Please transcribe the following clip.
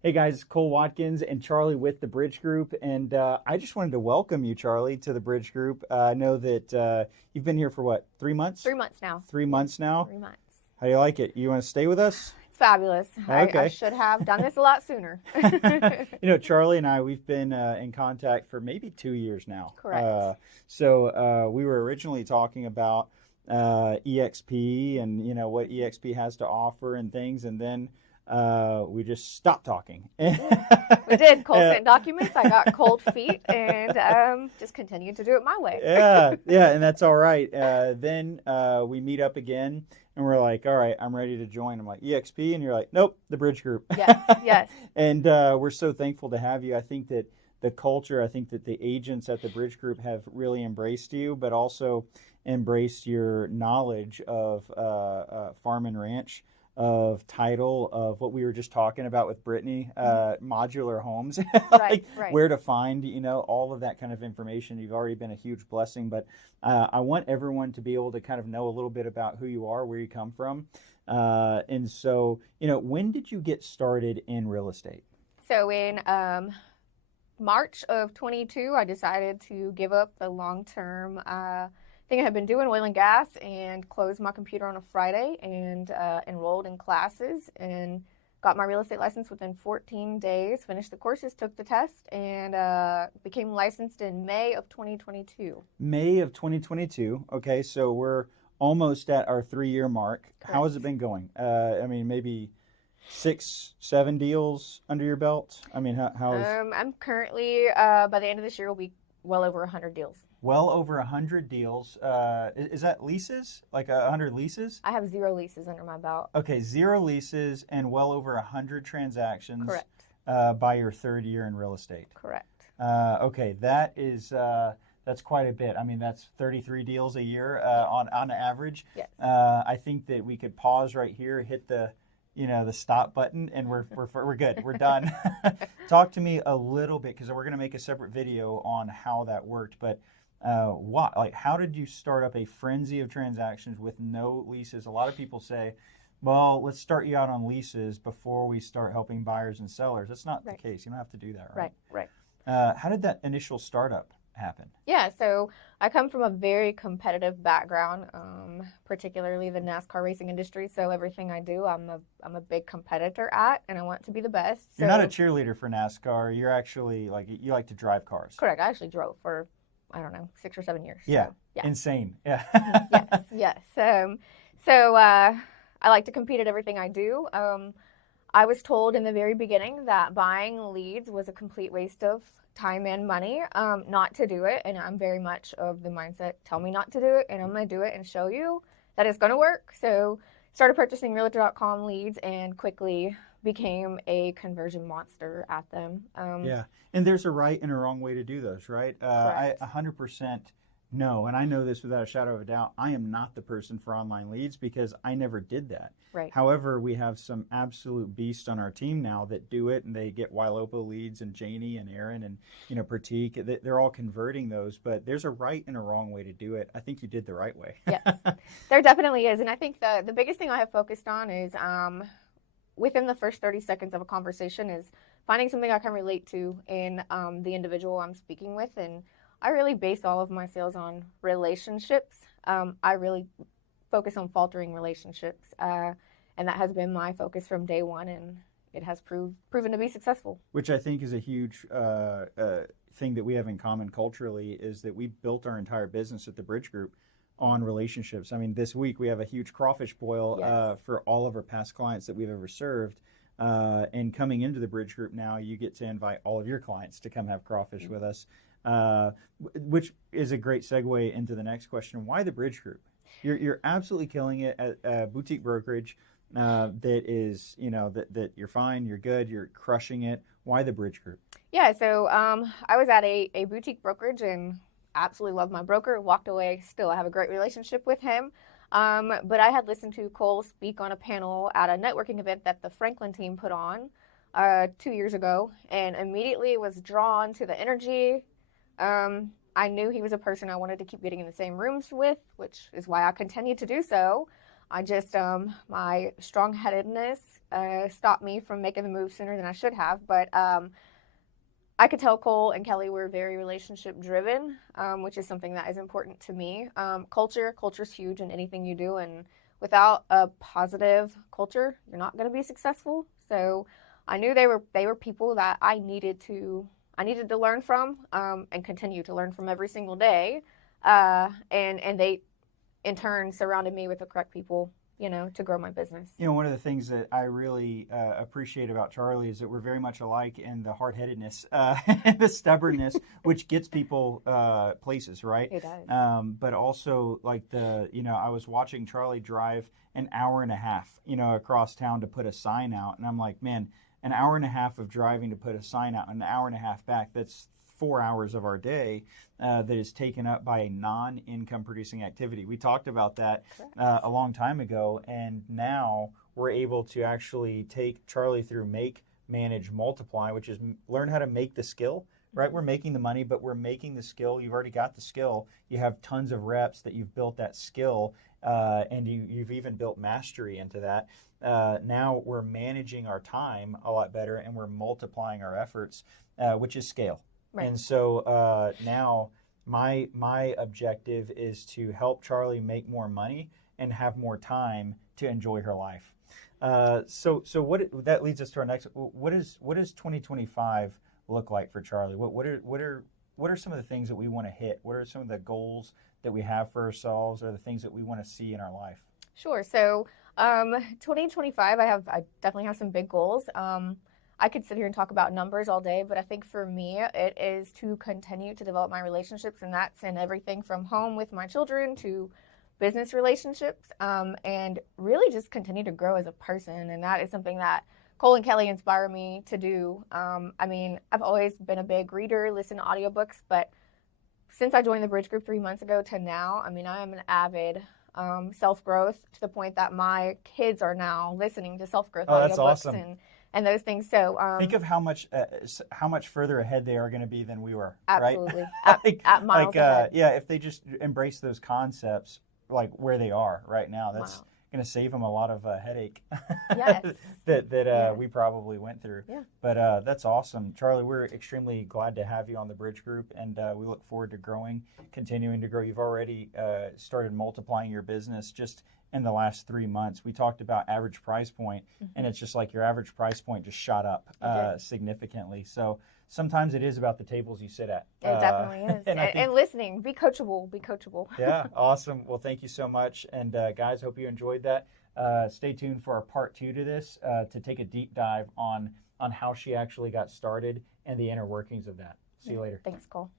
Hey guys, it's Cole Watkins and Charlie with the Bridge Group, and I just wanted to welcome you, Charlie, to the Bridge Group. I know that you've been here for what, 3 months? 3 months now. 3 months now. 3 months. How do you like it? You want to stay with us? It's fabulous. I Okay. should have done this a lot sooner. Charlie and I, we've been in contact for maybe 2 years now. Correct. So we were originally talking about EXP and what EXP has to offer and things, and then we just stopped talking. We did. Cole sent documents. I got cold feet and just continued to do it my way. Yeah, and that's all right. Then we meet up again, and we're like, all right, I'm ready to join. I'm like, EXP, and you're like, nope, the Bridge Group. Yes, yes. And we're so thankful to have you. I think that the culture, I think that the agents at the Bridge Group have really embraced you, but also embraced your knowledge of farm and ranch, of title, of what we were just talking about with Brittany, modular homes, like Right. where to find, all of that kind of information. You've already been a huge blessing, but I want everyone to be able to kind of know a little bit about who you are, where you come from. And so, when did you get started in real estate? So in March of 22, I decided to give up the long-term thing I had been doing, oil and gas, and closed my computer on a Friday and enrolled in classes and got my real estate license within 14 days, finished the courses, took the test, and became licensed in May of 2022. May of 2022. Okay, so we're almost at our 3-year mark. Correct. How has it been going? Maybe 6-7 deals under your belt. How is I'm currently, by the end of this year, will be well over 100 deals. well over 100 deals? Is that leases? Like 100 leases? I have 0 leases under my belt. Okay, 0 leases and well over 100 transactions. Correct. By your 3rd year in real estate. Correct. Okay, that's quite a bit. That's 33 deals a year on average. Yes. I think that we could pause right here, hit the stop button, and we're good. We're done. Talk to me a little bit, because we're going to make a separate video on how that worked. But how did you start up a frenzy of transactions with no leases? A lot of people say, well, let's start you out on leases before we start helping buyers and sellers. That's not the case. You don't have to do that, right? Right. How did that initial startup happen? Yeah, so I come from a very competitive background, particularly the NASCAR racing industry. So everything I do, I'm a big competitor at, and I want to be the best. So, You're not a cheerleader for NASCAR. You're actually you like to drive cars. correct. I actually drove for, I don't know, 6 or 7 years. Yeah. So, yeah. Insane. Yeah. Yes. So I like to compete at everything I do. I was told in the very beginning that buying leads was a complete waste of time and money, not to do it. And I'm very much of the mindset, tell me not to do it, and I'm going to do it and show you that it's going to work. So started purchasing realtor.com leads and quickly became a conversion monster at them. Yeah. And there's a right and a wrong way to do those, right? I Correct. 100% know, and I know this without a shadow of a doubt, I am not the person for online leads because I never did that. Right. However, we have some absolute beasts on our team now that do it, and they get Ylopo leads, and Janie and Aaron and Pratik. They're all converting those, but there's a right and a wrong way to do it. I think you did the right way. Yes, there definitely is. And I think the biggest thing I have focused on is within the first 30 seconds of a conversation is finding something I can relate to in the individual I'm speaking with. And I really base all of my sales on relationships. I really focus on faltering relationships. And that has been my focus from day one, and it has proven to be successful. Which I think is a huge thing that we have in common culturally, is that we built our entire business at the Bridge Group on relationships. This week we have a huge crawfish boil for all of our past clients that we've ever served. And coming into the Bridge Group now, you get to invite all of your clients to come have crawfish with us, which is a great segue into the next question. Why the Bridge Group? You're absolutely killing it at a boutique brokerage that is, that you're fine, you're good, you're crushing it. Why the Bridge Group? Yeah, so I was at a boutique brokerage and absolutely loved my broker, walked away. Still, I have a great relationship with him. But I had listened to Cole speak on a panel at a networking event that the Franklin team put on 2 years ago, and immediately was drawn to the energy. I knew he was a person I wanted to keep getting in the same rooms with, which is why I continued to do so. I just, my strong-headedness stopped me from making the move sooner than I should have. But I could tell Cole and Kelly were very relationship driven, which is something that is important to me. Culture's huge in anything you do, and without a positive culture, you're not going to be successful. So I knew they were people that I needed to learn from, and continue to learn from every single day. And they in turn surrounded me with the correct people, to grow my business. One of the things that I really appreciate about Charlie is that we're very much alike in the hard-headedness and the stubbornness, which gets people places, right? It does. But also, like I was watching Charlie drive an hour and a half, across town to put a sign out, and I'm like, man, an hour and a half of driving to put a sign out, an hour and a half back, that's 4 hours of our day that is taken up by a non-income producing activity. We talked about that a long time ago, and now we're able to actually take Charlie through make, manage, multiply, which is learn how to make the skill, right? We're making the money, but we're making the skill. You've already got the skill. You have tons of reps that you've built that skill, and you've even built mastery into that. Now we're managing our time a lot better, and we're multiplying our efforts, which is scale. Right. And so now my objective is to help Charlie make more money and have more time to enjoy her life. So that leads us to our next. What does 2025 look like for Charlie? What are some of the things that we want to hit? What are some of the goals that we have for ourselves, or the things that we want to see in our life? Sure. So 2025, I definitely have some big goals. I could sit here and talk about numbers all day, but I think for me, it is to continue to develop my relationships, and that's in everything from home with my children to business relationships, and really just continue to grow as a person. And that is something that Cole and Kelly inspire me to do. I've always been a big reader, listen to audiobooks, but since I joined the Bridge Group 3 months ago to now, I am an avid self-growth, to the point that my kids are now listening to self-growth audiobooks. That's awesome. And those things. So think of how much further ahead they are going to be than we were. Absolutely, right? at miles ahead. If they just embrace those concepts, like where they are right now, that's going to save them a lot of headache. Yes. that we probably went through. Yeah. But that's awesome, Charlie. We're extremely glad to have you on the Bridge Group, and we look forward to continuing to grow. You've already started multiplying your business just in the last 3 months. We talked about average price point, and it's just like your average price point just shot up significantly. So sometimes it is about the tables you sit at. It definitely is. And listening, be coachable. Yeah, awesome. Well, thank you so much. And guys, hope you enjoyed that. Stay tuned for our part 2 to this, to take a deep dive on how she actually got started and the inner workings of that. See you later. Thanks, Cole.